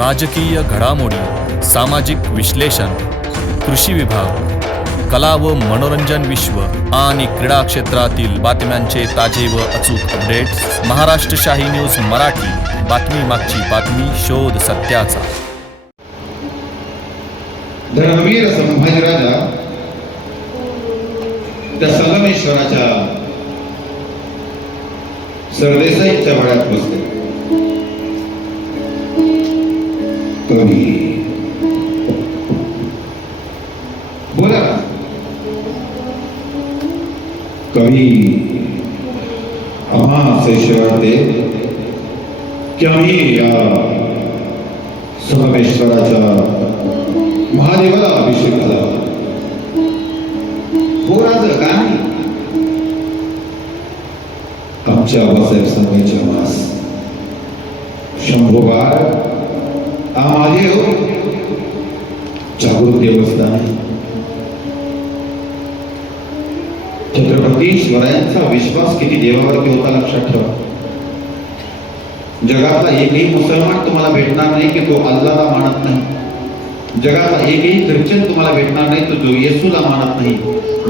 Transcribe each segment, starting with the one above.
राजकीय घडामोडी, सामाजिक विश्लेषण, कृषी विभाग, कला व मनोरंजन विश्व आणि क्रीडा क्षेत्रातील बातम्यांचे ताजे व अचूक अपडेट्स महाराष्ट्र शाही न्यूज मराठी. बातमी मागची बातमी, शोध सत्याचा. धर्मवीर संभाजीराजा त्या संगमेश्वराच्या सरदेसाईच्या वाड्यात बसले. कवी बोला. कवी आम्हा असे वाटते की आम्ही या संगमेश्वराच्या महादेवाला अभिषेक झाला. हो राज काय आमच्या बाबासाहेब सांगायच्या मास शंभोबार हा महादेव जागृत देवस्थान आहे. छत्रपती शिवरायांचा विश्वास किती देवावरती होता लक्षात ठेवा. जगातला एकही मुसलमान तुम्हाला भेटणार नाही की तो अल्लाहला मानत नाही. जगात एकही ख्रिश्चन तुम्हाला भेटणार नाही तो जो येसूला मानत नाही.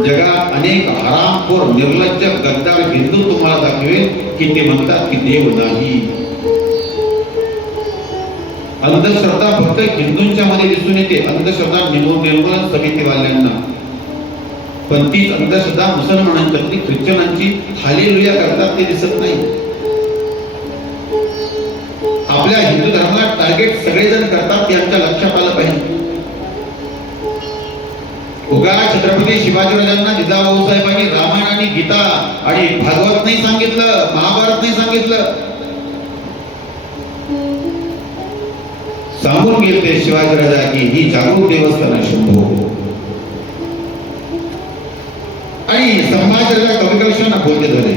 जगात अनेक हरामखोर निर्लज्ज गद्दार हिंदू तुम्हाला दाखवेल की ते म्हणतात की देव नाही. अंधश्रद्धा फक्त हिंदूंच्या मध्ये दिसून येते, अंधश्रद्धा निर्मूलन समितीवाल्यांना. पण तीच अंधश्रद्धा मुसलमानांच्यातली ख्रिश्चनांची हालेलुया करतात ते दिसत नाही. आपल्या हिंदू धर्माला टार्गेट सगळेजण करतात ते आमच्या लक्षात आलं पाहिजे. उगा छत्रपती शिवाजीराजांना जिजाभाऊ साहेबांनी रामायण आणि गीता आणि भागवत नाही सांगितलं, महाभारत नाही सांगितलं. सांगून गेले शिवाजीराजा की ही जागृत देवस्थान शंभो. आणि संभाजीराजा कविकर्षांना बोलते झाले.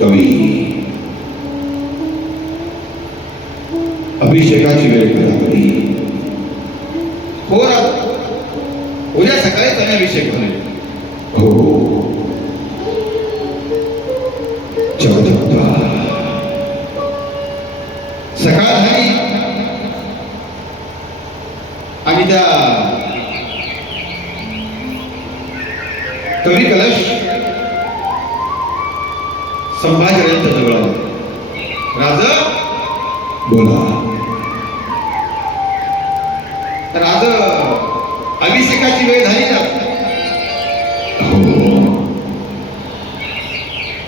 कवी अभिषेकाची वेळ कधी हो राज उद्या सकाळी त्याने अभिषेक होईल. हो जगदंबा सकाळ झाली आणि त्या कवी कलश संभाजीराजांच्या जवळ आले. राजा बोला. राज अभिषेकाची वेळ झाली ना.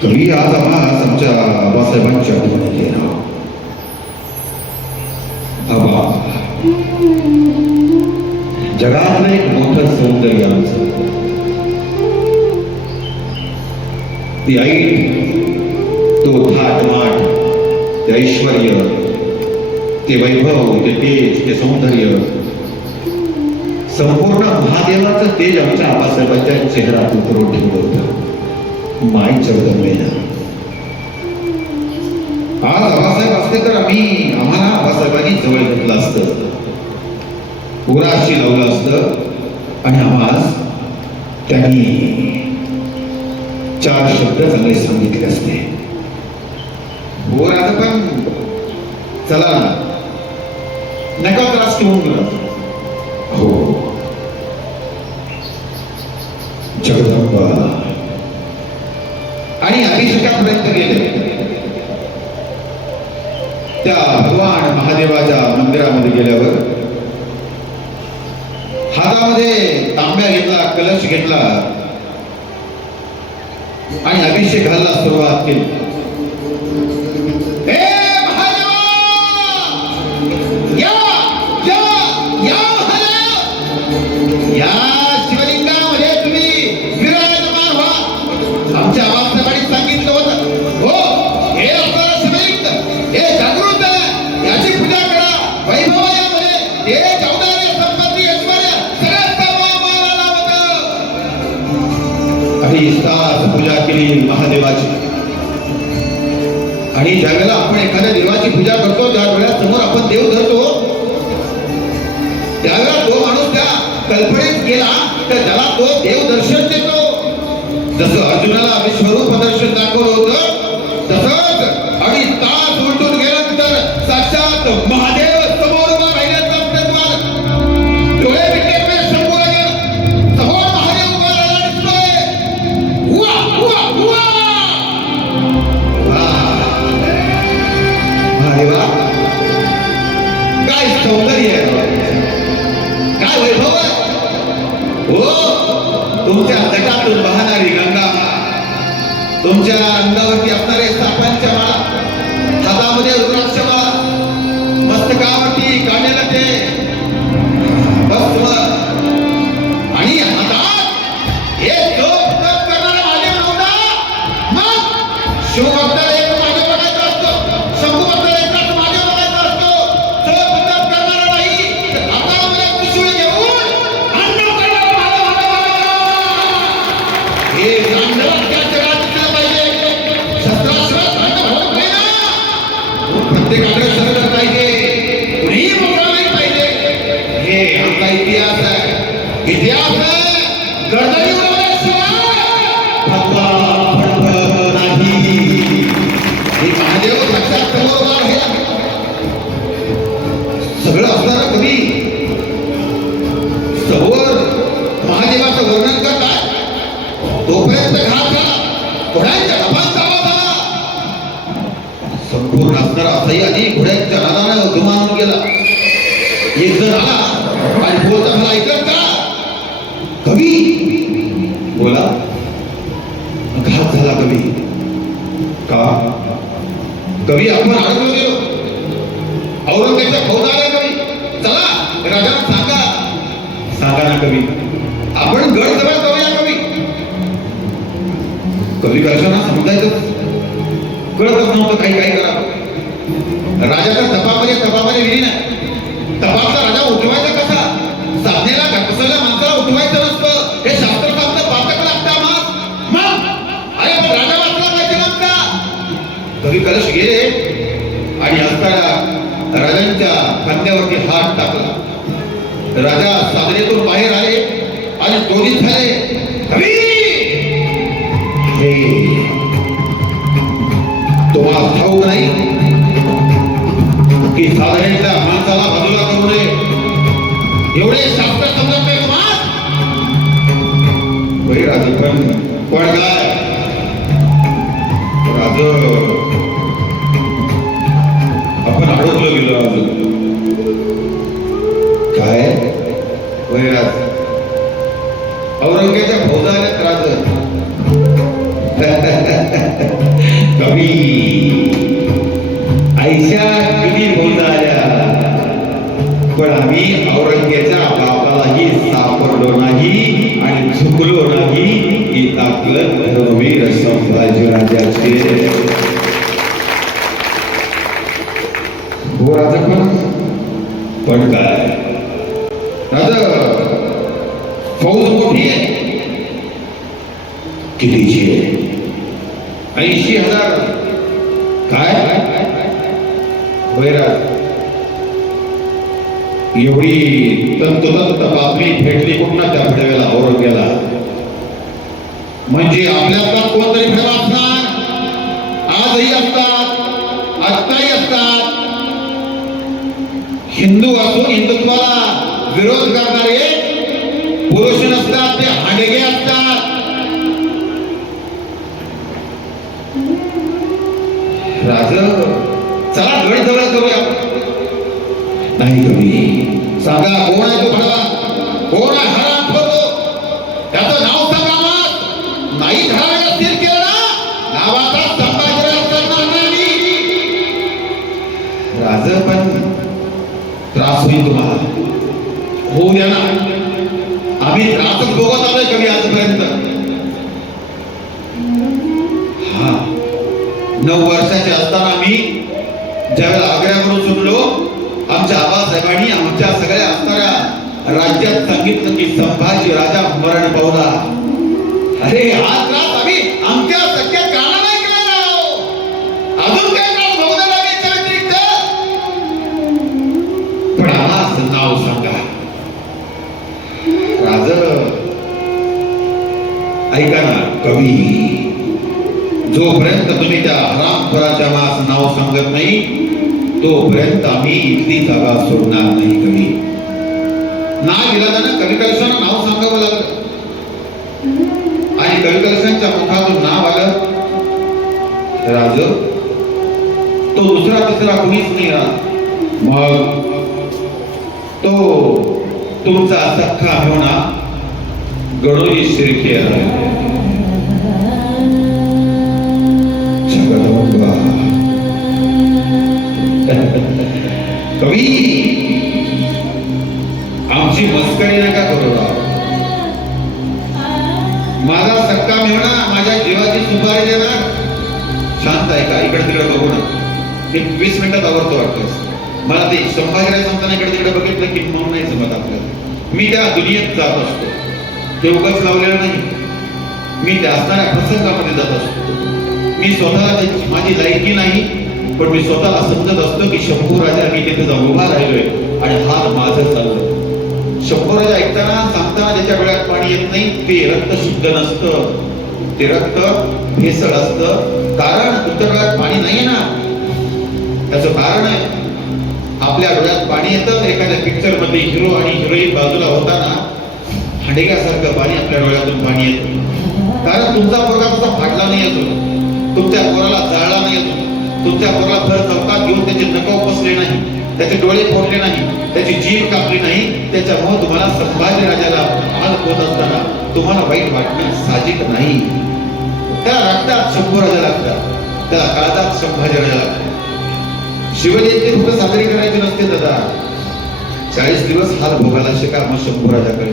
कवी आज आमच्या बाबासाहेबांच्या आठवणी गेला. बाबा जगातलं एक मोठं सौंदर्य आमचं. ती आई, तो थाटमाट, ते ऐश्वर्य, ते वैभव, ते तेज, ते सौंदर्य, संपूर्ण महादेवाचं तेज आमच्या आबासाहेबांच्या चेहऱ्यात उतरून ठेवलं होतं. माय जगदंबेनं आज आबासाहेब असते तर आम्हाला आबासाहेबांनी जवळ घेतलं असतं, उराशी लावलं असतं आणि आम्हाला त्यांनी 4 शब्द चांगले सांगितले असते. हो आता पण चला नका त्रास घेऊन गेला. हो जगदंबा. आणि अभिषेकापर्यंत गेले. त्या भगवान महादेवाच्या मंदिरामध्ये गेल्यावर हातामध्ये तांब्या घेतला, कलश घेतला आणि अभिषेक घालला सुरुवात केली. आमच्या आबासाहेबांनी सांगितलं होतं, हो हे आपल्याला शिवलिंग, हे जागृत आहे, याची पूजा करा. वैभव यामध्ये हे चौदार्य, संपत्ती, ऐश्वर्य सगळं आम्हाला लाभतं. आणि तास पूजा केली महादेवाची. आणि ज्यावेळेला आपण एखाद्या देवाची पूजा करतो त्यावेळेला समोर आपण देव धरतो, त्यावेळेला तो माणूस त्या कल्पनेत गेला तर त्याला तो देव दर्शन देतो. जसं अर्जुनाला विश्वरूप दर्शन दाखवलं होतं तसंच 2.5 तास उलटून गेल्यानंतर साक्षात महादेव समोर उभा राहिलेला इतिहास है गर्दनीवर शिवाय फतवा फडफड नाही. हे महादेव साक्षात समोर आहे. सगळं असणारा कवी समोर महादेवाचं वर्णन करतात. तोपर्यंत घात झाला, घोड्यांच्या डबांचा आवाज आला. संपूर्ण असणारा असह्याने घोड्यांच्या नादानं दुमावून गेला. एक जण आला आणि बोलताना ऐकत का कवी बोला. घात झाला कवी का कवी आपण अडकलो गेलो. औरंगजेबाच्या फौजाला कवी चला राजाला सांगा ना कवी आपण गड जवळ जाऊया. कवी राजांना समजायचं कळतच नव्हतं काही करावं. राजाच्या तपामध्ये विलीन आहे. तपाचा राजा उठवायचा कसा. साधनेला घटसलेल्या माणसाला उठवायचं नसतं हे शास्त्र सांगतं. पातक लागतं मग अरे पण राजा वाचला पाहिजे नसता. कवी कलश गेले आणि असताना राजांच्या खांद्यावरती हात टाकला. राजा साधनेतून बाहेर आले आणि दोन्ही झाले. कवी तुम्हाला ठाऊक नाही की साधनेतल्या माणसाला बाजूला करू नये एवढे शास्त्र समजत नाही तुम्हाला. राज पण काय राज आपण अडकलो गेलो. काय राज औरंगजेबाच्या फौजा आल्यात. राज कवी आयशा किती फौजा आल्या पण आम्ही औरंगजेबाच्या बापालाही सापडलो नाही आणि झुकलो नाही. ही ताकद धर्मवीर संभाजीराजाचे. हो राजा पण काय राजा फौज मोठी आहे. कितीची आहे. 80,000. काय बैराज एवढी तंतोतंत बातमी भेटली कुठला त्या फडव्याला औरंगजेबाला. म्हणजे आपल्यातला कोणतरी फडवा असणार. आजही असतात आत्ताही असतात. हिंदू असून हिंदुत्वाला विरोध करणारे पुरुष नसतात ते हाडगे असतात. राज चला गड जवळ करूया. नाही कवी सांगा कोण आहे तो फडवा. कोण आहे हराम ठेवतो त्याचं नाव सांगा. मग नाही घराला स्थिर केलं ना नावाचा संभाजीराज करणार नाही. राज पण त्रास होईल तुम्हाला. होऊ द्या ना. आम्ही त्रासच बघत आलोय कवी आजपर्यंत. 9 वर्षाचे असताना मी ज्यावेळेला आग्र्याकडून सुटलो आमच्या आबासाहेबांनी आमच्या सगळ्या असणाऱ्या राज्यात सांगितलं की संभाजी राजा मरण पावला. अरे हा त्रास आम्ही आमच्या सगळ्या काळा नाही केला. अजून काय त्रास बघायला लागेल त्या व्यतिरिक्त. पण आम्हाला नाव सांगा. राज ऐका ना कवी जोपर्यंत तुम्ही त्या हरामखोराच्या मास नाव सांगत नाही तोपर्यंत आम्ही इथली जागा सोडणार नाही. कवी ना विलादानं कवी कलशांना नाव सांगावं लागलं आणि कवी कलशांच्या मुखातून नाव आलं. राज तो दुसरा तिसरा कुणीच नाही राहत. मग तो तुमचा सख्खा होना गडोली शिर्के कवी आमची मस्करी नका करू. माझा सक्का मेवणा माझ्या जीवाची सुपारी देणार. शांत आहे का इकडे तिकडे बघू ना. 20 मिनिटात आवडतो वाटतोस मला. ते संभाजीराज सांगताना इकडे तिकडे बघितलं की मौन नाही जमत आपल्याला. मी त्या दुनियेत जात असतो. ते उगाच लावलेलं नाही. मी त्या असणाऱ्या प्रसंगामध्ये जात असतो. मी स्वतःला माझी लायकी नाही पण मी स्वतःला समजत असतो की शंभू राजा मी तिथे जाऊन उभा राहिलोय आणि हात माझं चाललं. शंभराज ऐकताना सांगताना त्याच्या डोळ्यात पाणी येत नाही. ते रक्त शुद्ध नसतं, ते रक्त भेसळ असतं. कारण तुमच्या डोळ्यात पाणी नाहीये ना, त्याचं कारण आहे आपल्या डोळ्यात पाणी येतं एखाद्या पिक्चर मध्ये हिरो आणि हिरोईन बाजूला होताना हंडेगासारखं पाणी आपल्या डोळ्यातून पाणी येतं. कारण तुमचा पोरगा तसा फाटला नाही अजून, तुमच्या पोराला जाळला नाही अजून, तुमच्या पोराला भर चौकात घेऊन त्याचे नख उपसले नाही, त्याचे डोळे फोडले नाही, त्याची जीभ कापली नाही. त्याच्यामुळे तुम्हाला संभाजी राजाला हाल होत असताना तुम्हाला वाईट वाटणं साहजिक नाही. त्याला रक्तात शंभूराजा लागतात, त्याला काळात संभाजी राजा लागतात. शिवजयंती फक्त साजरी करायची नसते दादा, 40 दिवस हाल भोगायला शिका मग शंभूराजाकडे.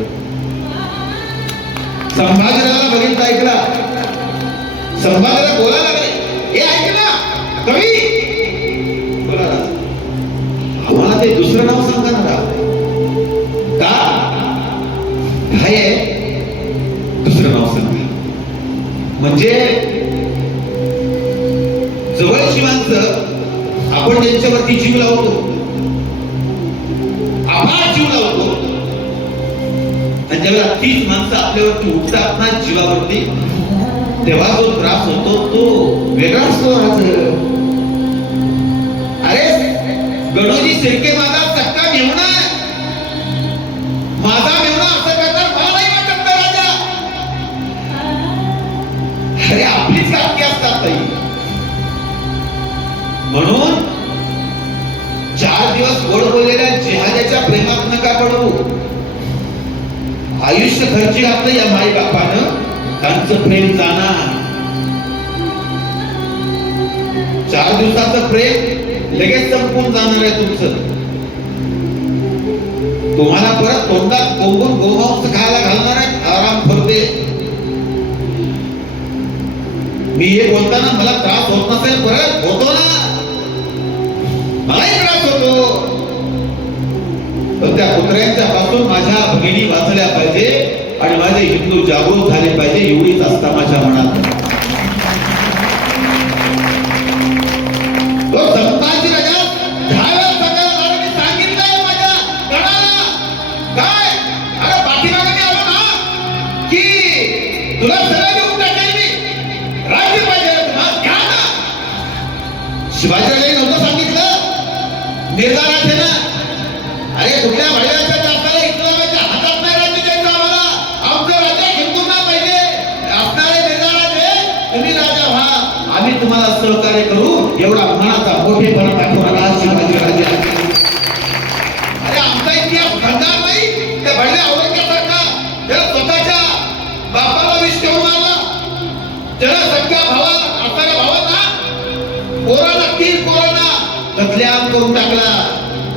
संभाजीराजाला बघितलं ऐकला, संभाजीला बोलायला लागले, हे ऐक ना कवी, बोला आम्हाला ते दुसरं नाव सांगा ना का, काय आहे दुसरं नाव सांगा. म्हणजे जवळची माणसं आपण त्यांच्यावरती जीव लावतो, आभार जीव लावतो, आणि जेव्हा तीच माणसं आपल्यावरती उठतात ना जीवावरती, तेव्हा जो त्रास होतो तो वेगळा असतो. अरे गणोजी शिर्के माझा सक्का मेहुणा, माझा मेहुणा असं करतात मला नाही वाटत ना राजा. अरे आपलीच काटकी असतात ताई. म्हणून 4 दिवस गोड बोललेल्या जिहाद्याच्या प्रेमात नका पडू. आयुष्य खर्ची घातलं या माई बापानं, त्यांचं प्रेम जाणार. 4 दिवसाचं प्रेम लगेच संपून जाणार आहे तुमचं. तुम्हाला परत तोंडात कोंबून गोमांस खायला घालणार आहे आराम फरते. मी हे बोलताना मला त्रास होत नसेल, परत होतो ना, मलाही त्रास होतो. तर त्या कुत्र्यांच्या पासून माझ्या भगिनी वाचल्या पाहिजे आणि माझे हिंदू जागृत झाले पाहिजे, एवढीच असता माझ्या मनात. तो संभाजी राजा दहाव्या सगळ्या मी सांगितलंय माझ्या गणाला, काय अरे पाठीमागे मी आलो ना की तुला सगळं घेऊन टाकेल मी, राज्य पाहिजे तुम्हाला घ्या ना. शिवाजीराजांनी नव्हतं सांगितलं निर्धारात आहे ना, अरे कुठल्या भाड्याच्या जाताला इस्लामाच्या हातात नाही राज्य द्यायचं आम्हाला, आमचं राज्य हिंदूंना पाहिजे असणारे निर्धारात तुम्ही राजा व्हा, आम्ही तुम्हाला सहकार्य करू, एवढा मनाचा मोठेपणा दाखवणारा शिवाजी राजा. अरे आमचा इतिहास घडणार नाही त्या भाड्या औरंगजेबासारखा, त्याला स्वतःच्या बापाला विष ठेवून मारला, त्याला सगळ्या असणाऱ्या भावांना पोराला 3 पोरांना कत्लेआम करून टाकला.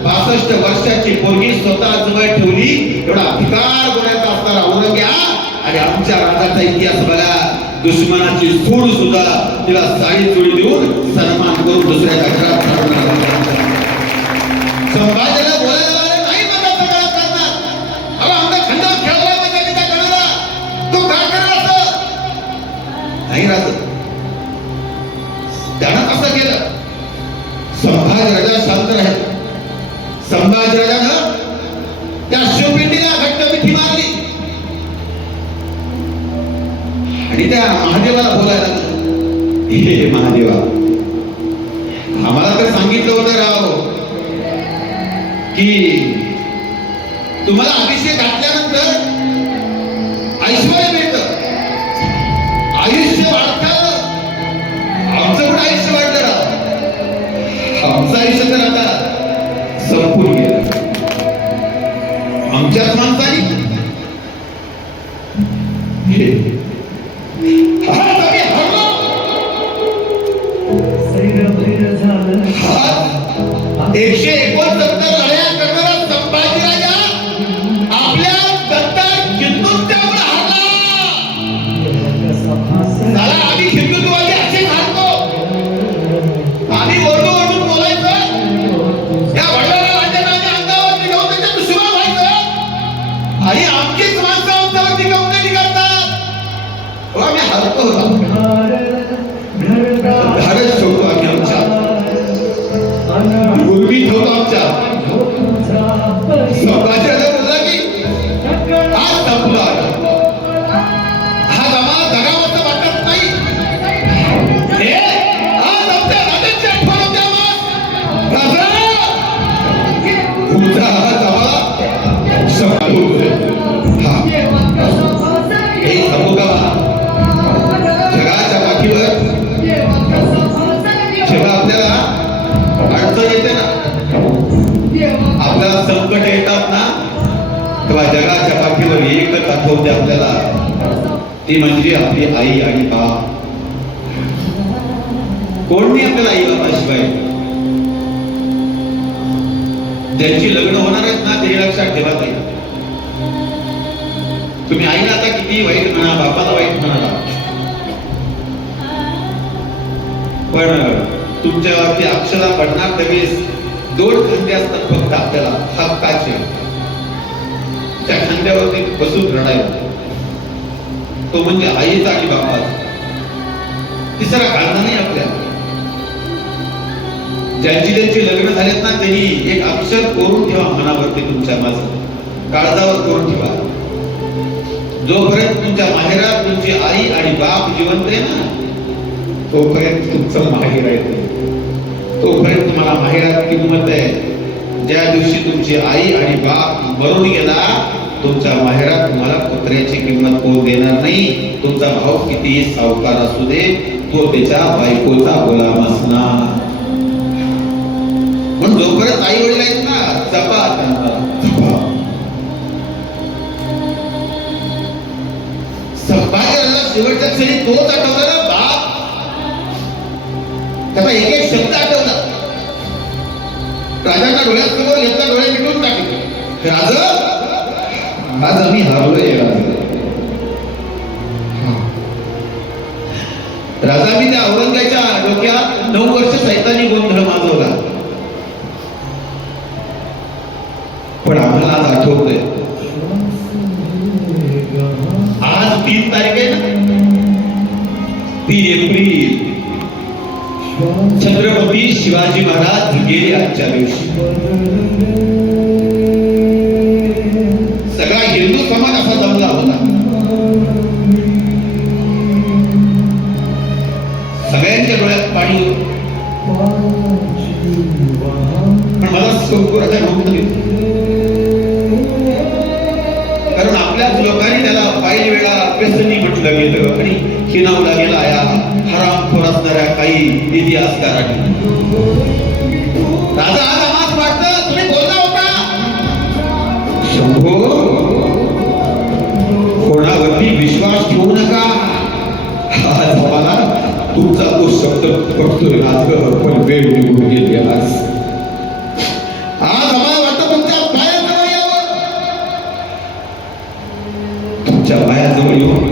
65 वर्षाची पोरगी स्वतः जवळ ठेवली, एवढा अधिकार गुन्ह्याचा असणारा औरंगजेब. आणि आमच्या राजाचा इतिहास बघा, दुश्मनाची सूड सुद्धा तिला साडी चोळी देऊन सन्मान करून दुसऱ्या घरात संभाजीला बोलायला लागले, नाही मला सगळं करणार. अहो आमचा खंडावर खेळला म्हणजे त्या गणाला तो काय करणार असं नाही राहत. त्यानं कसं केलं, संभाजी राजा शांत राहिला. संभाजी राजानं त्या शिवपिंडीला घट्ट मिठी मारली आणि त्या महादेवाला बोलायला लागलं, हे महादेवा, आम्हाला तर सांगितलं होतं राव की तुम्हाला अभिषेक घातल्यानंतर ऐश्वर्य मिळतं, आयुष्य वाढतं. आमचं पण आयुष्य वाढलं राव, आमचं आयुष्य तर आता संपून गेलं. आमच्याच माणसाने एकशे 69 लढाया करणारा संभाजी राजा आपल्या दत्ता हिंदुत्वावर हरला. त्याला आम्ही हिंदुत्वाचे असे मानतो, आम्ही ओरडून ओरडून बोलायचं, या वडिलांना राजाने अंगावरती घेऊन त्याच्या दुश्मन व्हायचं आणि आमचीच माणसं आमच्यावरती कौतुक करतात. आम्ही हरतो, धाडस ठेवतो आम्ही आमच्या, उर्मी ठेवतो आमच्या. संभाजीराजा बोलला की एकच आठवते आपल्याला, ती म्हणजे आपली आई आणि बाप. कोण नाही आपल्याला आई बापाशिवाय. ज्यांची लग्न होणार आहेत ना ते लक्षात ठेवा. ताई, तुम्ही आईला आता किती वाईट म्हणा, बापाला वाईट म्हणाला, पण तुमच्यावरती अक्षरा पडणार त्यावेळेस दोन खांदे असतात फक्त आपल्याला हक्काचे. त्या खांद्यावरती बसून रडायला, तो म्हणजे आईचा आणि बापाचा. तिसरा काढला नाही आपल्याला. ज्यांची लग्न झालेत ना त्यांनी एक अक्षर कोरून ठेवा मनावरती, तुमच्या माझं काळजावर कोरून ठेवा. जोपर्यंत तुमच्या माहेरात तुमची आई आणि बाप जिवंत आहे ना, तोपर्यंत तुमचं माहेर आहे. तोपर्यंत तुम्हाला माहेरात किंमत आहे. ज्या दिवशी तुमची आई आणि बाप मरून गेला, तुमच्या माहेरात तुम्हाला कुत्र्याची किंमत कोण देणार नाही. तुमचा भाऊ कितीही सावकार असू दे, तो त्याच्या बायकोचा गुलाम असणार. पण जोपर्यंत आई वडील आहेत ना, जपा त्यांना, जपा. संभाजीराजाला शेवटच्या क्षणी तोच आठवला ना, बाप. त्याचा एक एक शब्द आठवला. राजाच्या डोळ्यासमोर घेतला, डोळे मिटून टाकले. राजा, आज आम्ही हारलोय. राजा, मी त्या औरंगाच्या डोक्यात 9 वर्ष सैतानी गोंधळ माजवला, पण आम्हाला आज आठवतंय. आज 3 तारीख आहे ना, 3 एप्रिल. छत्रपती शिवाजी महाराज गेले आजच्या दिवशी. सगळा हिंदू समाज असा जमला होता. सगळ्यांच्या डोळ्यात पाणी होतं. पण मला संपूर्ण नव्हतं, कारण आपल्याच लोकांनी त्याला पाहिली वेळा व्यसनी म्हटलं गेलं आणि हिनावला गेला या हरामखोर असणाऱ्या काही इतिहासकारांनी. राजा, आज आम्हाला वाटतं तुम्ही बोलला होता शंभो, कोणावरती विश्वास ठेवू नका. आज आम्हाला तुमचा तो शब्द पडतोय. पण वेळ निघून गेली. आज आम्हाला वाटतं तुमच्या पायाजवळ यावं, तुमच्या पायाजवळ येऊन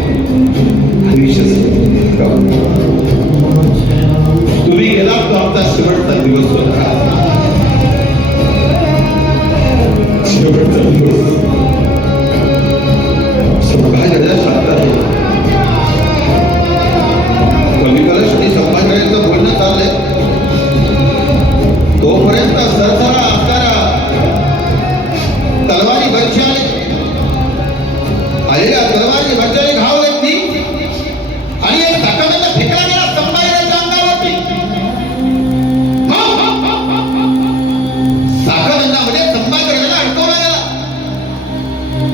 तुम्ही गेला तो आमचा शेवटचा दिवस होता. शेवटचा दिवस संभाजीराजा सांगतात, पलीकडे श्री संभाजीराजांचं बोलणं चाललंय. तोपर्यंत सरसरा असणारा तलवारी बच्चे आलेल्या तलवारी बच्चाने घाव घेतली आणि एक साखरेचा फेकला गेला संभाजीराजांच्या अंगावरती. साखरंदामध्ये संभाजीराजाला अडकवला गेला.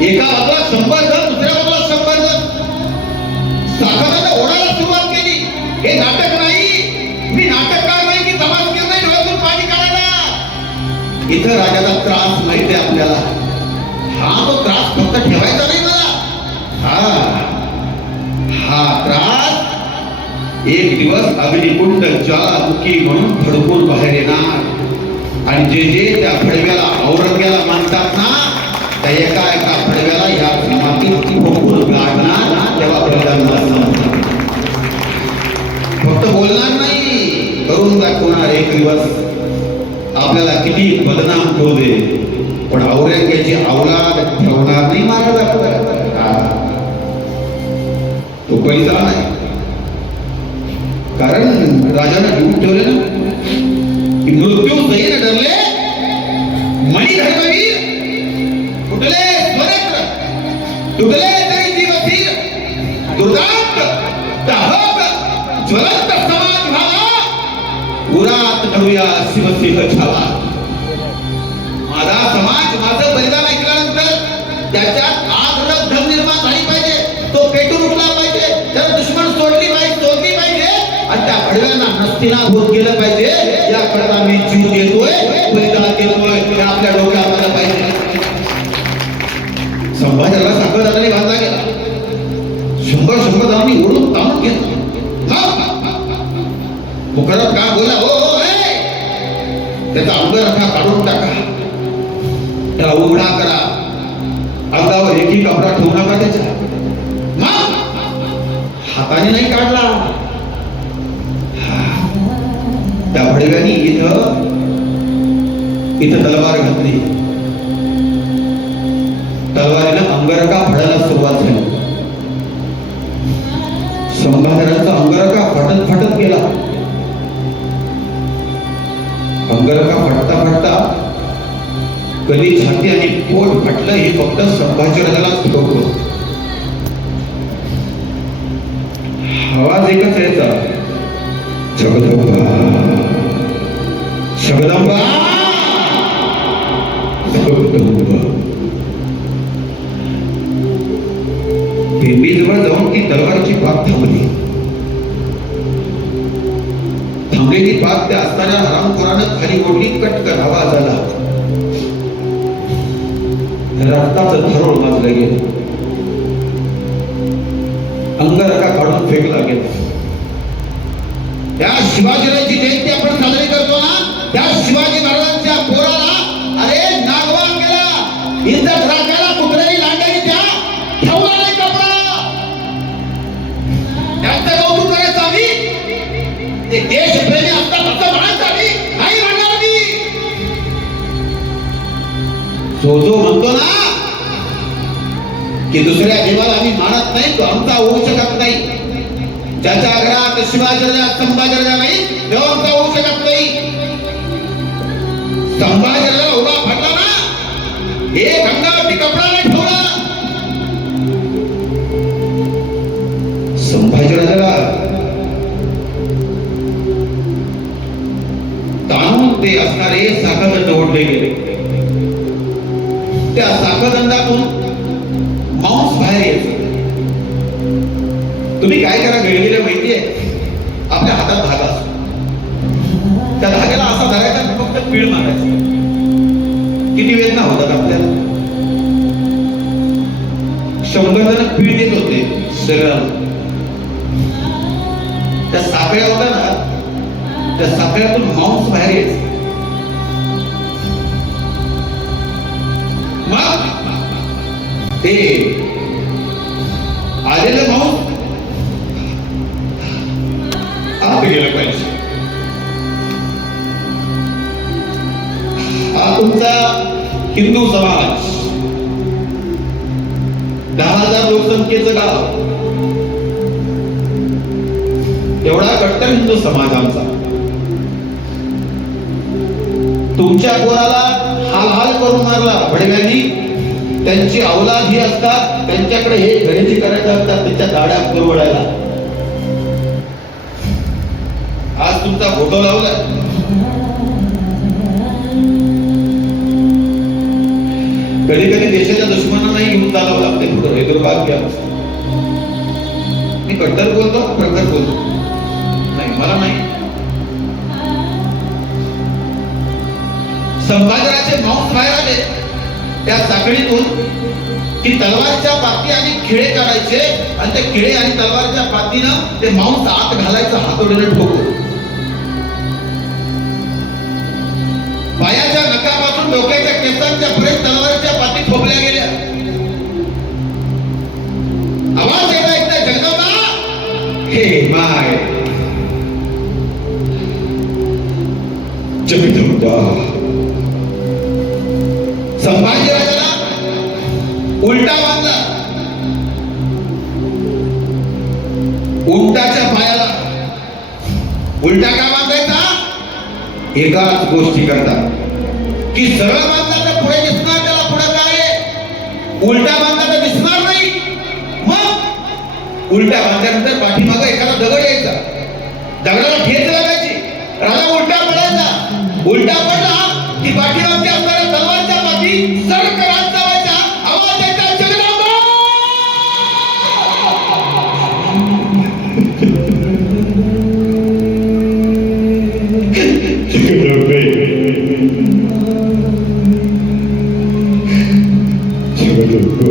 एका बाजूला 100 जण, दुसऱ्या बाजूला 100 जण. साखरंदा ओढायला सुरुवात केली. हे नाटक नाही, मी नाटककार नाही की समाजगीर नाही डोळ्यातून पाणी काढायला. इथं राजाचा त्रास माहिती आहे आपल्याला. हा तो त्रास फक्त ठेवायचा नाही मला. हा त्रास एक दिवस अग्निकुंड ज्वालामुखी म्हणून फडकून बाहेर येणार आणि जे जे त्या फडव्याला औरंग्याला मानतात ना, त्या एका एका फडव्याला या मातीत फुंकून गाडणार. तेव्हा प्रजांना समजणार. फक्त बोलणार नाही, करून दाखवणार. एक दिवस आपल्याला किती बदनाम करू दे, पण औरंग्याची औलाद ठेवणार नाही महाराज. तो पहिला नाही, कारण राजाने घेऊन ठेवले ना की मृत्यू सैन डरले मणी धर्मवीर, कुठले स्वरेत्र तुटले तरी जीवधीर, दुर्दांत दाहक ज्वलंत समाज भावा, उरात घडूया शिवसिंह छावा. माझा समाज माझं बलिदान ऐकल्यानंतर त्याच्यात आग धन निर्माण झाली पाहिजे. तो पेटून उठला पाहिजे, त्याला दुश्मन सोडली पाहिजे आणि त्या भडव्यांना नसतीनाभूत केलं पाहिजे. याकडे आम्ही जीव देतोय, बलिदान देतोय, आपल्या डोक्यात आलं पाहिजे. संभाजीला साखळदाराने बांधला गेला. 100 जणांनी ओढून ताणून घेतला. मुखरात का बोला, हो हे त्याचा अंगरखा काढून टाका, त्याला उघडा करा, अंगावर एकही कपडा ठेवू नका त्याच्या. हाताने नाही काढला. त्या भडव्यानी इथं तलवार घातली. तलवारीनं अंगरखा फडायला सुरुवात झाली. संभाजीराजांचा अंगरखा फटत गेला. अंगरखा फटता फटता कधी छाती आणि पोट फाटलं हे फक्त संभाजीराजालाच ठाऊक. आवाज एकच यायचा, जगदंबा जगदंबा जगदंबा. बेंबीजवळ जाऊन ती तलवारची पाक थांबली. थांबलेली पाक त्या असताना हरामखोरानं खाली ओढली. कटकन आवाज आला. रक्ताचं थरोळ माजलं गेलं. अंगरखा काढून फेकला गेला. त्या शिवाजीराजांची जयंती आपण साजरी करतो ना, त्या शिवाजी महाराजांच्या पोराला अरे नागवा केला, इज्जत राखायला कुत्र्याने लांडणी त्या ठेवला नाही कपडा. त्यांचं कौतुक करायचं आम्ही, ते देशप्रेमी असतात असं म्हणायचं आम्ही नाही म्हणणार मी. जो म्हणतो ना की दुसऱ्या देवाला आम्ही मानत नाही, तो आमचा होऊ शकत नाही. ज्याच्या घरात शिवाजीराजा संभाजीराजा नाही, तो आमचा होऊ शकत नाही. संभाजीराजा उभा फडला ना, एक अंगावरती कपडा नाही ठेवला. संभाजीराजाला ताणून ते असणारे साखळदंड ओढले गेले. त्या साखळदंडातून मांस बाहेर यायचं. तुम्ही काय करा, गळलेल्या माहितीये, आपल्या हातात धागा असतो, त्या धाग्याला असा धरायचा आणि फक्त पीळ मारायचा. किती वेदना होतात आपल्याला. 100 जण पीळ देत होते शरीराला. त्या साखळ्या होत्या ना, त्या साखळ्यातून मांस बाहेर यायचं. मग ते आलेलं मांस आत गेलं पाहिजे. हा तुमचा हिंदू समाज, 10,000 लोकसंख्येचं गाव, एवढा कट्टर हिंदू समाज आमचा. तुमच्या पोराला हाल हाल करून मारला भडव्यांनी. त्यांची औलाद ही असतात, त्यांच्याकडे हे खरेदी करायचं असतात, त्यांच्या गाड्या पुरवडायला. आज तुमचा फोटो लावला. कधी कधी देशाच्या दुश्मनांनाही घेऊन चालावं लागते पुढे. हे दुर्भाग्य. मी कट्टर बोलतो, प्रखर बोलतो नाही, मला नाही. संभाजीराजे मांस बाहेर आले त्या साखळीतून की तलवारच्या पाती आणि खिळे काढायचे, आणि त्या खिळे आणि तलवारच्या पातीनं ते मांस आत घालायचं हातोडीने ठोकून. पायाच्या नखापासून डोक्याच्या केसांच्या पर्यंत तलवारच्या पाती ठोकल्या गेल्या. आवाज ऐकता जगदंबा, हे माय जगदंबा. संभाजीराजाला उलटा बांधला. उंटाच्या पायाला उलटा का बांधायचा? एकाच गोष्टी करतात की सरळ बांधला तर पुढे दिसणार त्याला पुढे काय आहे, उलटा बांधला तर दिसणार नाही. मग उलटा बांधल्यानंतर पाठीमागं एखादा दगड यायचा, दगडाला ठेच लागायची, राजा उलटा पडायचा. उलटा पडला की पाठीमागच्या असणाऱ्या तलवारच्या पाठी सडक रात जावायचा. आवाज यायचा जगदंबा. जगदंबा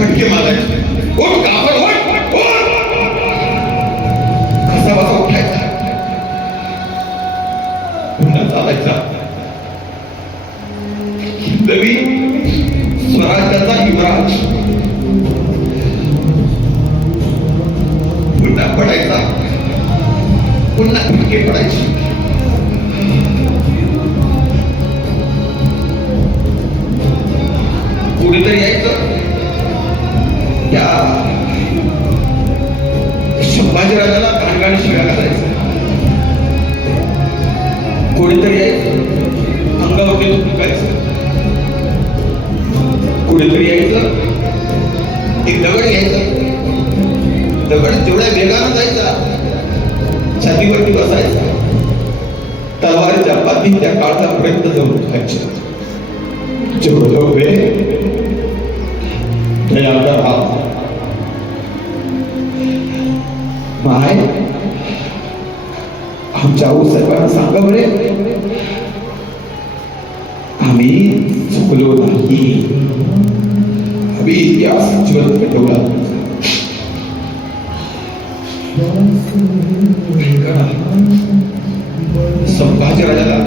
फटके मारायचे. उठ कापड उठ उठ. कसा बसा उठायचा, पुन्हा चालायचा. हिंदवी स्वराज्याचा युवराज पुन्हा पडायचा, पुन्हा फटके पडायचे. कुणीतरी यायचं, त्या संभाजीराजाला घाणघाण शिव्या घालायचं. कोणीतरी यायचं, अंगावरती दुखायचं. कुणीतरी यायचं, एक दगड यायचं. दगड जेवढ्या वेगानं जायचा, छातीवरती बसायचा. तलवारीच्या पाठी त्या काळजापर्यंत जाऊन दुखायचं. जेवढं वेळ दयाळदा राहा. माय, आमच्या आऊ साहेबांना सांगा बरे, आम्ही चुकलो नाही. आम्ही इतिहास जिवंत ठेवला. संभाजीराजाला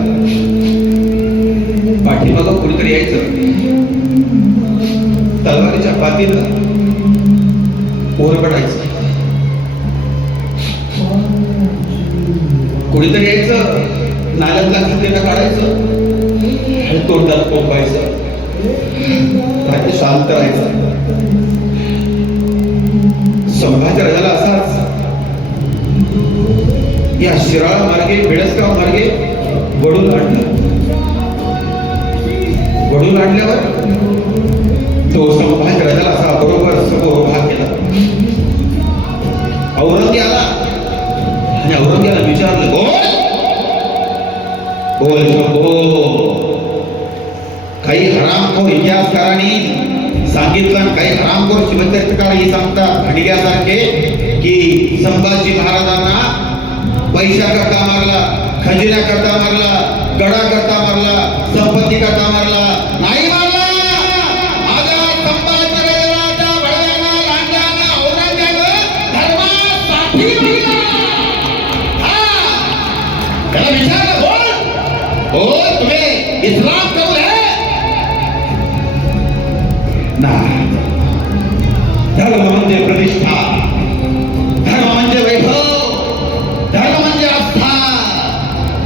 पाठीमागं कोणीतरी यायचं. तलवारीच्या पातीनं ओरबडायचं. कोणीतरी यायचं, नाल्यातला खांदेला काढायचं आणि तोंडात कोंबायचं. शांत राहायचं. संभाजीराजाला असाच या शिराळा मार्गे, बेडसगाव मार्गे वडून आणलं. वडून आणल्यावर तो संभाजीराजाला असा बरोबर समोर उभा केला. औरंगी आला आणि औरंग्याला विचारलं, बोल बोल शंभो. काही हरामखोर इतिहासकारांनी सांगितलं, काही हरामखोर शिवचरित्रकारही सांगतात भांडग्यासारखे, की संभाजी महाराजांना पैसा करता मारला, खजिना करता मारला, गडा करता मारला, संपत्ती करता मारला. नाही मारला. माझा संभाजीराजाच्या बळाला, लांड्याला, औरंग्यानं धर्मासाठी मारला. त्याला विचारलं, बोल बोल, तुम्ही इस्लाम कबूल है? नाही. धर्म म्हणजे प्रतिष्ठा, धर्म म्हणजे वैभव, धर्म म्हणजे आस्था,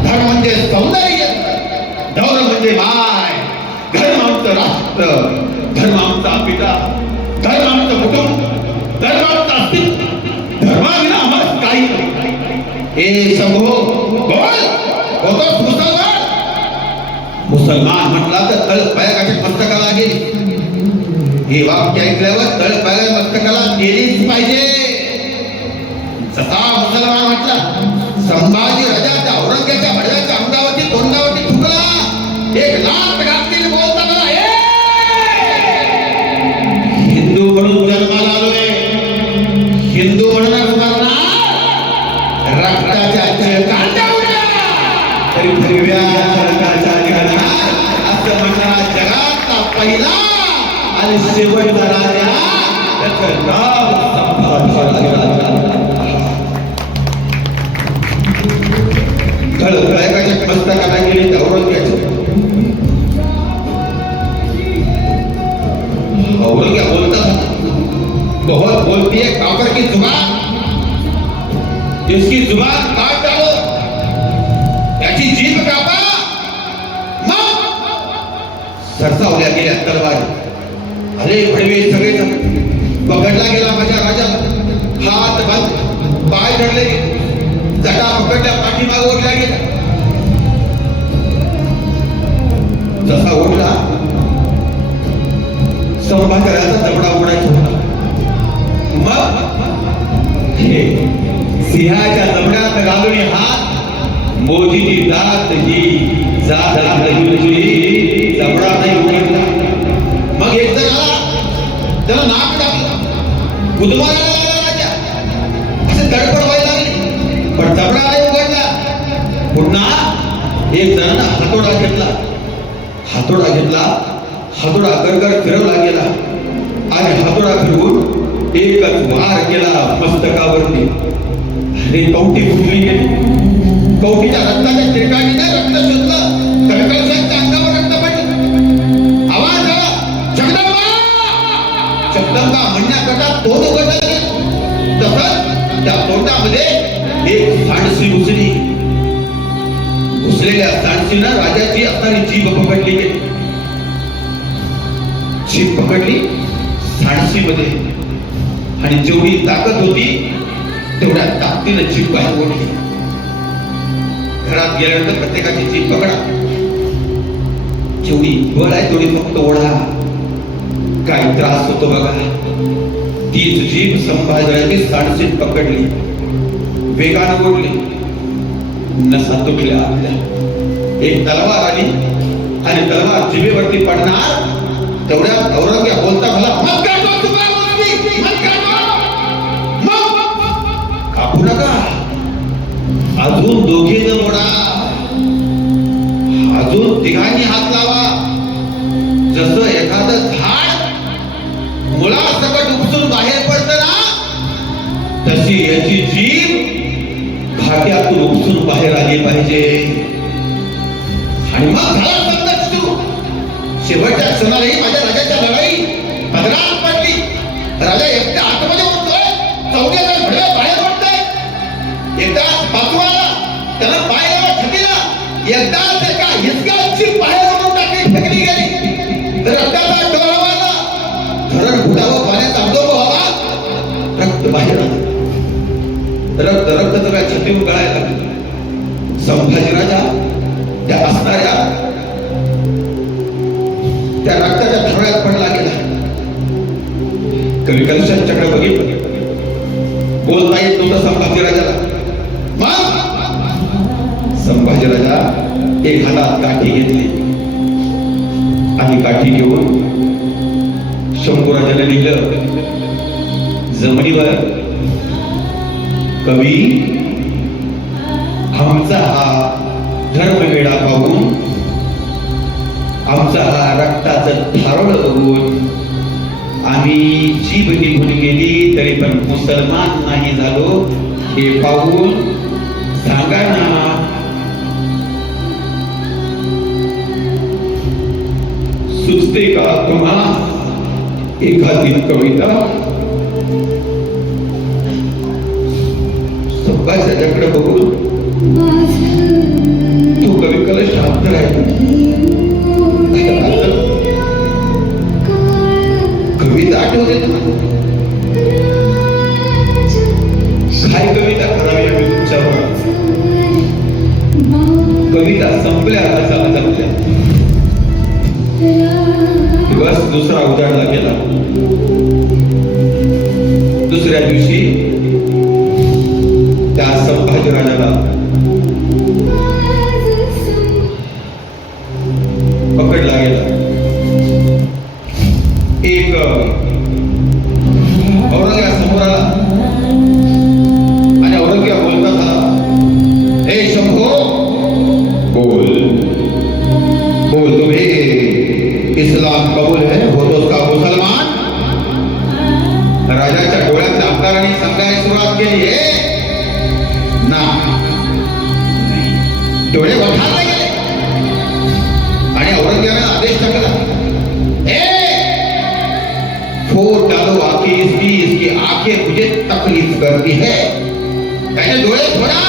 धर्म म्हणजे सौंदर्य, धर्म म्हणजे माय, धर्म आमचं राष्ट्र, धर्म आमचा पिता, धर्म आमचं कुटुंब, धर्म आमचं अस्तित्व. धर्माविना आम्हाला काही नाही. हे शंभो बोल, होतोस मुसलमान? मुसलमान म्हटला तर तळ पायाकाठी मस्तकाला लागेल. हे वाक्य ऐकल्यावर तळ पाया मस्तकाला गेलीच पाहिजे. जसा मुसलमान म्हटला, संभाजी राजा त्या औरंग्याच्या भडव्याच्या अंगावरती तोंडावरती थुकला. एक लाख घातलेली बोलता मला, हिंदू म्हणून जन्माला आलोय, हिंदू म्हणूनच मरणार. रक्ताच्या कांड्यावड्या तरी फिरव्या सरकारच्या निघाला असं म्हणणारा जगातला पहिला आणि शेवटचा राजा, त्याचं नाव संभाजीराजा. तळपायाच्या मस्तकाला गेली तर औरंग्याची. औरंग्या बोलतात, बहुत बोलती है काबर की जुबान, इसकी जुबान काट डालो, याची जीभ कापा. मग सरसावल्या गेल्या तलवारी. अरे भडवे सगळे पकडला गेला माझ्या राजाला. हात बंद, पाय धरले, जटा पकडल्या, पाठीमाग ओढला गेला. जसा ओढला, संभाजीराजाचा जबडा उडायचा होता. मग हे सिंहाच्या जबड्यात घालून हात मोदीची दात ही जात लागली, जबडा नाही उघडला. मग एक जण आला, त्याला नाक टाकलं, गुदमारायला लागला राजा. असे धडपड व्हायला लागली, पण जबडा नाही उघडला. पुन्हा एक जणांना हातोडा घेतला, हातोडा गरगर फिरवला गेला आणि हातोडा फिरवून एकच वार केला मस्तकावरती. अरे कवटी फुटली गेली. कवटीच्या रक्ताच्या ठिकाणीने रक्त शोधलं. कणकवशांच्या अंगावर रक्त पडलं. आवाज आला, जगदंबा. जगदंबा म्हणण्याकरता तोंड उघडलं. तसंच त्या तोंडामध्ये एक सांडसी घुसली. घुसलेल्या सांडसीनं राजाची असणारी जीभ पकडली गेली. जीभ पकडली सांडसीमध्ये आणि जेवढी ताकद होती तेवढ्या ताकदीनं जीभ बाहेर ओढली. घरात गेल्यानंतर प्रत्येकाची जीभ पकडा. जेवढी बळ आहे तेवढी फक्त ओढा. काय त्रास होतो बघा. तीच जीभ संभाजीराजांनी सांडसीत पकडली. वेगानं ओढली. नसा तुटल्या आपल्या. एक तलवार आली आणि तलवार जिभेवरती पडणार तेवढ्यात औरंगजेब बोलता मला मत काढतो तुम्हाला बोलती मत काढतो. मग कापू नका. अजून दोघे जण ओढा. अजून तिघांनी हात लावा. जसं एखादं झाड मुळासकट उपसून बाहेर पडतं ना तशी याची जीभ घाट्यातून उपसून बाहेर आली पाहिजे. आणि मग झाला संघर्ष सुरू. शेवटच्या क्षणालाही माझ्या राजाच्या लढाई पदरात पडली. राजा एकट्या आतमध्ये उठतोय. चौघे जण घडवे बाहेर पडतोय. एकदा बाजू आला त्याला पाय लावा छातीला. एकदाच एका हिसकाची बाहेर ओढून टाकली फेकली गेली. रक्ताचा डोळा वाला. धरण फुटावं पाण्याचा डोब व्हावा. रक्त बाहेर आलं. रक्त रक्त सगळ्या छातीवर गळायला लागलं. संभाजीराजा त्या असणाऱ्या त्या रक्ताच्या थोड्यात पडला गेला. कवी कलशांच्याकडे बघितलं. बोलता येत नव्हतं संभाजीराजाला. मग संभाजीराजा एक हातात काठी घेतली आणि काठी घेऊन शंभूराजाला लिहिलं जमिनीवर, कवी आमचा हा धर्मवेडा पाहून, आमचा हा रक्ताचं थारोळ बघून आम्ही जीभ निघून गेली तरी पण मुसलमान नाही झालो हे पाहून सांगा ना. सुचते का तुम्हा एखादी कविता? संभाजीराजाकडे बघून तू कवी कलश शांत राहिला. कविता आठवते काय कविता करावी आम्ही तुमच्यावर? कविता संपल्या आता संपल्या. दिवस दुसरा उजाडला गेला. दुसऱ्या दिवशी त्या संभाजीराजाला पकडला गेला. एक औरंगजेब समोर आला आणि औरंगजेब बोलता झाला, हे शंभो बोल बोल, तुम्ही इस्लाम कबूल है, होतोस का मुसलमान? राजाच्या डोळ्यातल्या आकाराने सांगायला सुरुवात केली आहे ना. डोळे वठारले गेले आणि औरंगजेबाने आदेश टाकला, फोड़ डालो आंखें इसकी, इसकी आंखें मुझे तकलीफ करती है. त्याने डोळे फोडा,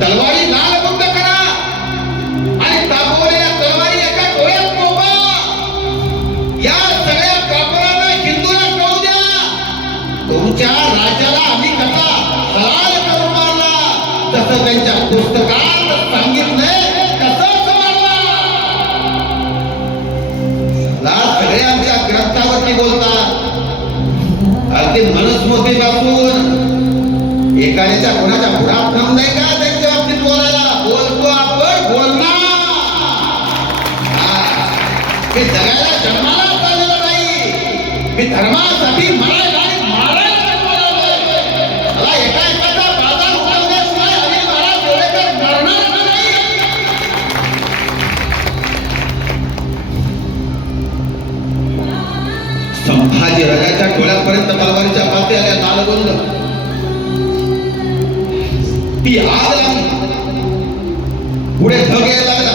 तलवारी लाल बुंद करा आणि तापवलेल्या तलवारी एका डोळ्यात टोका. या सगळ्या कापडांना हिंदूला कळू द्या, तुमच्या राजाला आम्ही कसा हलाल करून मारला तसं त्यांच्या पुस्तकात सांगितलंय तसंच मारला. सगळे आमच्या ग्रंथावरती बोलतात. अगदी मनुस्मृतीपासून एकाच्या कोणाच्या पुढात नाम नाही का त्यांच्या बाबतीत बोलायला. बोलतो आपण बोलणार. मी जगायला जन्माला चाललेलो नाही, मी धर्मासाठी मरायला आणि मारायला बोलावलंय. मला एका बाजार उठवण्याशिवाय आणि मला डोळेकर मरणार नाही. संभाजी राजाच्या डोळ्यापर्यंत तलवारीच्या पाते आल्या नालगोंद ती आग लागली पुढे धग यायला लागला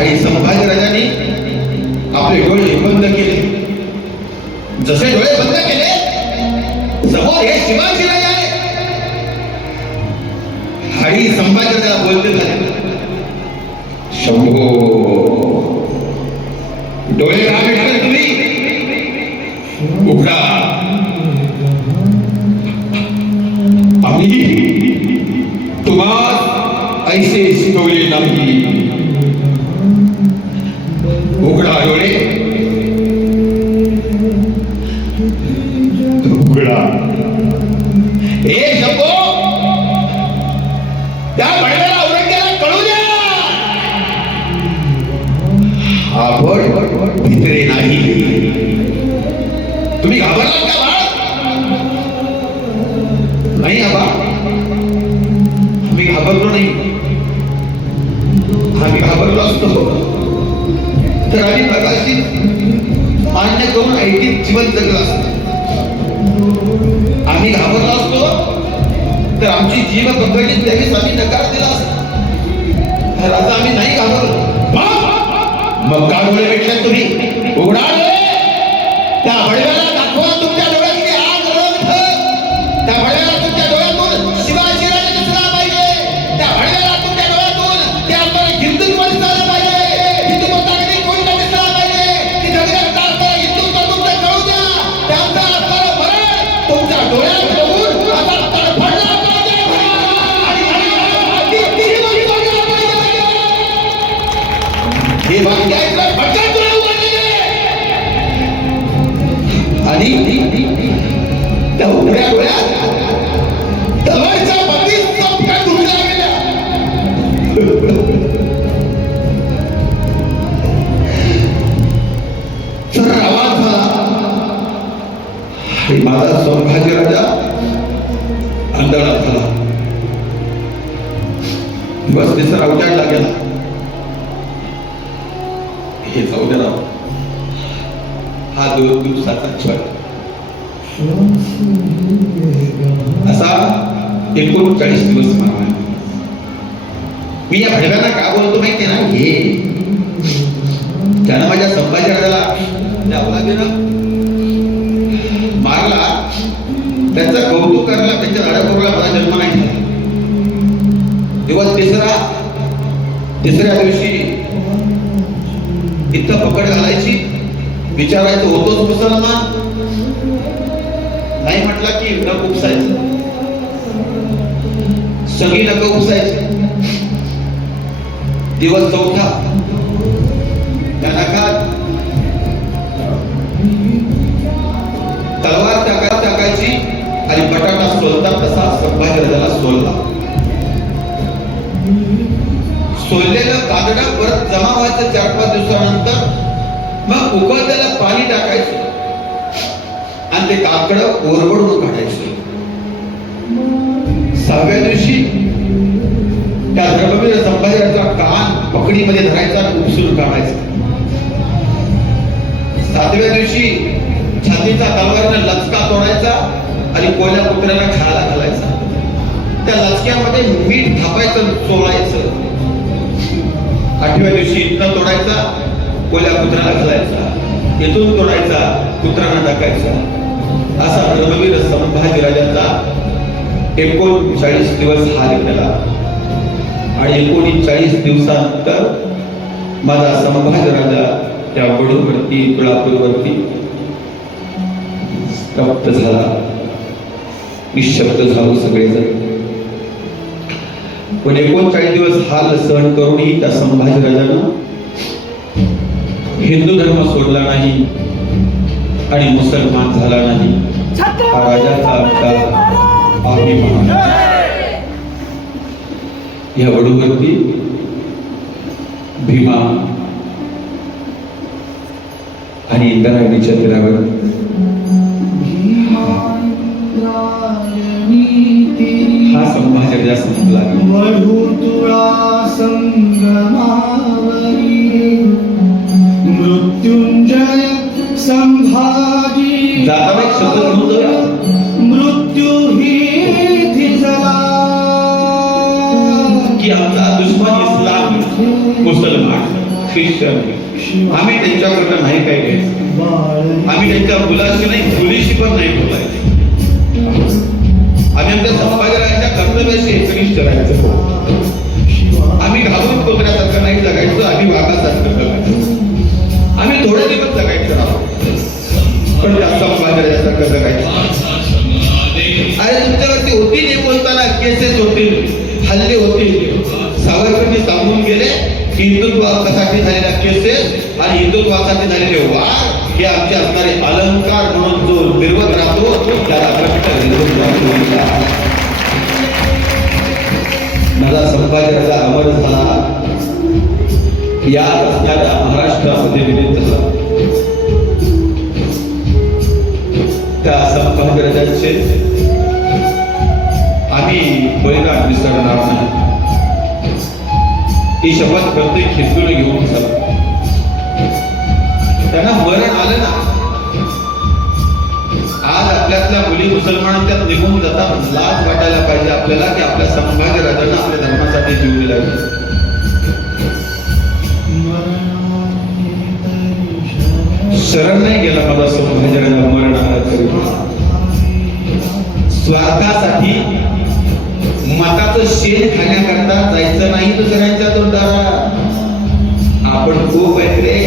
आणि संभाजी राजांनी आपले डोळे बंद केले जसे डोळे बंद केले समोर हे शिवाजी राजा आहे आणि संभाजी राजाला बोलते झाले शंभो डोळे रागे तुम्ही उघडा आम्ही तुम्हाला ऐसे शिकवले नाही उघडा डोळे उघडा हे शंभो त्या बडव्याला औरंगजेबाला कळू द्या आपण भित्रे नाही तुम्ही घाबरलात का बाळ नाही आबा आम्ही घाबरलो नाही आम्ही घाबरलो असतो तर आम्ही प्रकाशी मान्य करून ऐटीत जीवन जगलं असतं आम्ही घाबरलो असतो तर आमची जीव पकडली त्यावेळेस आम्ही नकार दिला असता राजा आम्ही नाही घाबरलो मग का डोळे भेटले तुम्ही उघडा त्या बडव्याला दाखवा तुमच्या डोळ्यातली आग रंग त्या बडव्याला तुमच्या डोळ्यातून शिवाजी राजा दिसला पाहिजे त्या बडव्याला तुमच्या डोळ्यातून त्या आपल्याला हिंदुत्व दिसलं पाहिजे हिंदुत्व कधी कोणता दिसला पाहिजे की जगण्यात असताना हिंदुत्व तुमचं कळू द्या त्यांचा असणारं मरण तुमच्या डोळ्यात बघून आता तडफडला पाहिजे हे वाक्य ऐकलं फटका तुला उघडलेले आणि त्या उघड्या डोळ्यात तलवारीच्या बंदीत चमका तुटल्या गेल्या जर आवाज झाला आणि माझा संभाजी राजा आंदोलनात झाला दिवस तिसरा उजाडला गेला हे जाऊ दे राव हा 2 दिवसाचा क्षण असा 39 दिवस मारला मी या भडव्याला का बोलतो माहिती ना हे त्यानं माझ्या संभाजी राजाला त्या औलादीनं मारला त्याचं कौतुक करायला त्यांच्या झाडापूरला मला जन्म नाही झाला दिवस तिसऱ्या दिवशी इथं पकड घालायची विचारायचं होतोच मुसलमान नाही म्हटला की नख उपसायचं सगळी नख उपसायची दिवस चौथा त्या नखात तलवार टाकायची आणि बटाटा सोलतात तसा संभाजी राजाला सोलला सोललेलं कागडा परत जमा व्हायचं 4-5 दिवसानंतर मग उकळलेलं पाणी टाकायचं आणि ते काकड ओरबडून काढायचं 6व्या दिवशी त्या धर्मवीर संभाजीचा कान पकडीमध्ये धरायचा आणि उपसून काढायचा 7व्या दिवशी छातीचा तलवारीने लचका तोडायचा आणि कोल्या कुत्र्याला खायला घालायचा त्या लचक्यामध्ये मीठ थापायचं चोळायचं 8व्या दिवशी इथनं तोडायचा कोल्या कुत्र्याला घालायचा इथून तोडायचा कुत्र्याला टाकायचा असा धर्मवीर संभाजी राजाचा 39 दिवस हा केला आणि 39 दिवसानंतर माझा संभाजी राजा त्या वडूवरती तुळापूरवरती स्तब्ध झाला निशब्द झालो सगळेजण पण 39 दिवस हाल सहन करूनही त्या संभाजी राजानं हिंदू धर्म सोडला नाही आणि मुसलमान झाला नाही हा राजाचा अभिमान या वडूवरती भीमा आणि इंद्रायणीच्या तीरावर हा संभाजी राजा संपला वधूतुळा संगमावरी मृत्युंजय संभाजी जाताना एक शब्द घेऊन जाऊया. मृत्यू ही थिजला की आमचा दुश्मन इस्लाम, मुसलमान, ख्रिश्चन, आम्ही त्यांच्याकडनं नाही काय घ्यायचं. आम्ही त्यांच्या मुलाशी नाही, मुलीशी पण नाही बोलायचं. आम्ही आमच्या संभाजीराजांच्या कर्तव्याशी एकनिष्ठ राहायचं. आम्ही घाबरून कोकण्यासारखं नाही जगायचं, आम्ही वाघासारखं जगायचं. आम्ही थोडे दिवस जगायचं आहोत, पण त्या संभाजीराजांसारखं जगायचं. अरे तुमच्यावरती होतील हे बोलताना केसेस होतील, हल्ले होतील. सावरकरजी सांगून गेले की हिंदुत्वासाठी झालेल्या केसेस आणि हिंदुत्वासाठी झालेले वाद हे आमचे असणारे अलंकार म्हणून जो निर्वत राहतो त्याला माझा संभाजीराजा अमर झाला या असणाऱ्या महाराष्ट्रामध्ये विलीन झाला. त्या संभाजीराजांचे आम्ही बलिदान विसरणार नाही ही शपथ प्रत्येक हिंदूने घेऊन चला. त्यांना मरण आलं ना, आज आपल्यातल्या मुली मुसलमान त्यात निघून जातात. लाज वाटायला पाहिजे आपल्याला की आपल्या संभाजीराजांना आपल्या धर्मासाठी जीव दिला. शरण नाही गेला माझा संभाजीराजा मरण आलं तरी. स्वार्थासाठी मताचं शेण खाण्याकरता जायचं नाही दुसऱ्यांच्या तोंडाला. आपण खूप आहेत रे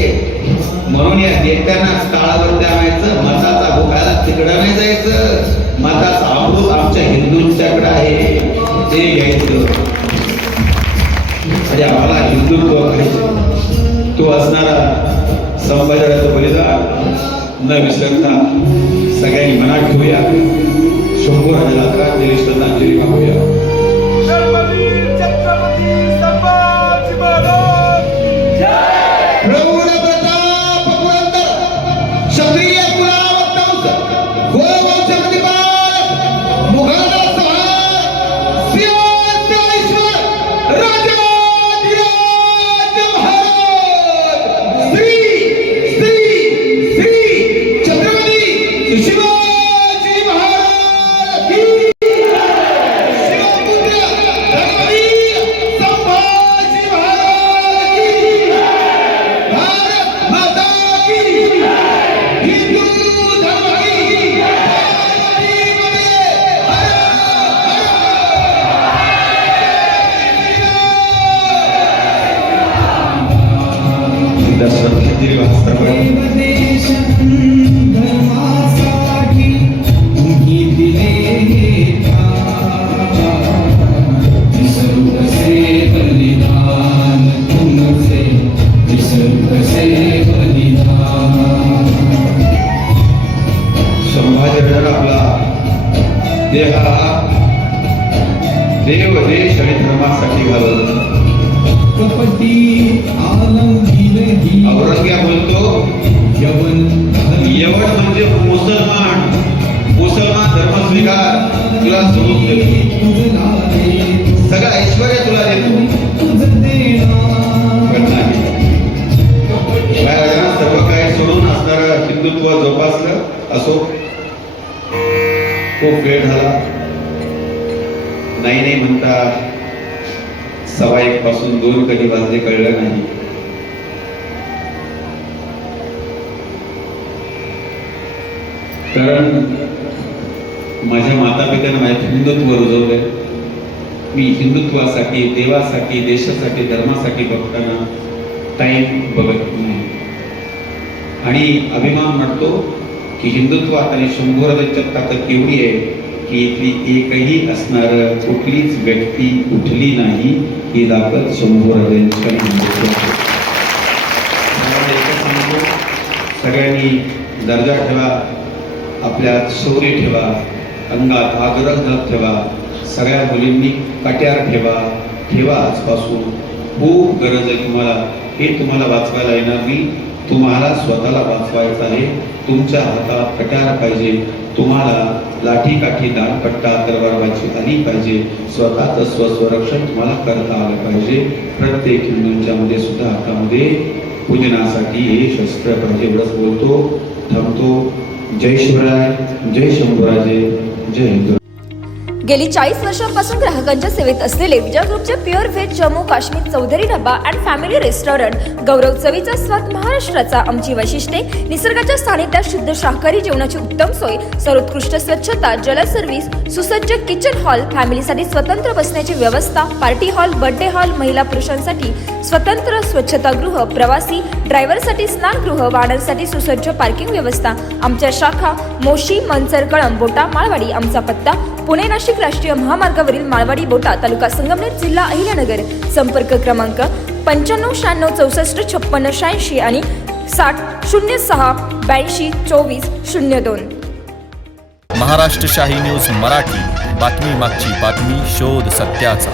म्हणून या नेत्यांना तळावरती आणायचं. मताचा भोगायला तिकडं नाही जायचं. मताचा अमृत आमच्या हिंदूंच्याकडे आहे, ते घ्यायचं. आणि आम्हाला हिंदुत्व करायचं. तो असणारा संभाजीराजाचं बलिदान न विसरता सगळ्यांनी मनात ठेवूया. शंभू राजाला आदरांजली श्रद्धांजली वाहूया. संभाजीराजा आपला देह देव देश आणि धर्मासाठी घालवला. औरंगजेब बोलतो यवन म्हणजे मुसलमान, मुसलमान धर्म स्वीकार, तुला सोडून देतो, सगळं ऐश्वर्य तुला देतो. सर्व काही सोडून असणारं हिंदुत्व जोपासलं असो. खूप वेळ झाला, नाही म्हणता 1:15 पासून 2 कधी वाजले कळलं नाही. कारण माझ्या माता पित्यानं माझ्या हिंदुत्व रुजवलंय. मी हिंदुत्वासाठी, देवासाठी, देशासाठी, धर्मासाठी बघताना टाइम बघत नाही आणि अभिमान वाटतो की हिंदुत्वात आणि शंभूराजांच्या ताकद केवढी आहे की इथली एकही असणार कुठलीच व्यक्ती उठली नाही. ही ताकद शंभूराजांच्या सगळ्यांनी दर्जा ठेवा, आपल्यात शौर्य ठेवा, अंगात आग्रह ठेवा. सगळ्या मुलींनी कट्यार ठेवा आजपासून. खूप गरज आहे तुम्हाला. हे तुम्हाला वाचवायला येणार नाही, तुम्हाला स्वतःला वाचवायचं आहे. तुमच्या हातात कट्यार पाहिजे, तुम्हाला लाठीकाठी दानपट्टा तलवारबाजी आली पाहिजे. स्वतःचं स्वसंरक्षण तुम्हाला करता आलं पाहिजे. प्रत्येक हिंदूंच्या मध्ये सुद्धा हातामध्ये पूजनासाठी हे शस्त्र पाहिजे एवढंच बोलतो, थांबतो. जय शिवराय, जय शंभूराजे, जय हिंद. गेली 40 वर्षांपासून ग्राहकांच्या सेवेत असलेले विजय ग्रुपचे pure veg Jammu Kashmir Chaudhary dhaba and family restaurant Gaurav चवीचा स्वाद महाराष्ट्राचा आमची वैशिष्ट्ये निसर्गाच्या सानिध्यात शुद्ध शाकाहारी जेवणाची उत्तम सोय सर्वोत्कृष्ट स्वच्छता जल सर्व्हिस सुसज्ज किचन हॉल फॅमिलीसाठी स्वतंत्र बसण्याची व्यवस्था पार्टी हॉल बर्थडे हॉल महिला पुरुषांसाठी स्वतंत्र स्वच्छतागृह प्रवासी ड्रायव्हरसाठी स्नानगृह वाहनांसाठी सुसज्ज पार्किंग व्यवस्था आमच्या शाखा मोशी मनसर कळंब बोटा माळवाडी आमचा पत्ता पुणे नाशिक राष्ट्रीय महामार्गावरील माळवाडी बोटा तालुका संगमनेर जिल्हा अहिल्यानगर संपर्क क्रमांक 9596645686 आणि 6006822402. महाराष्ट्र शाही न्यूज मराठी, बातमी मागची बातमी, शोध सत्याचा.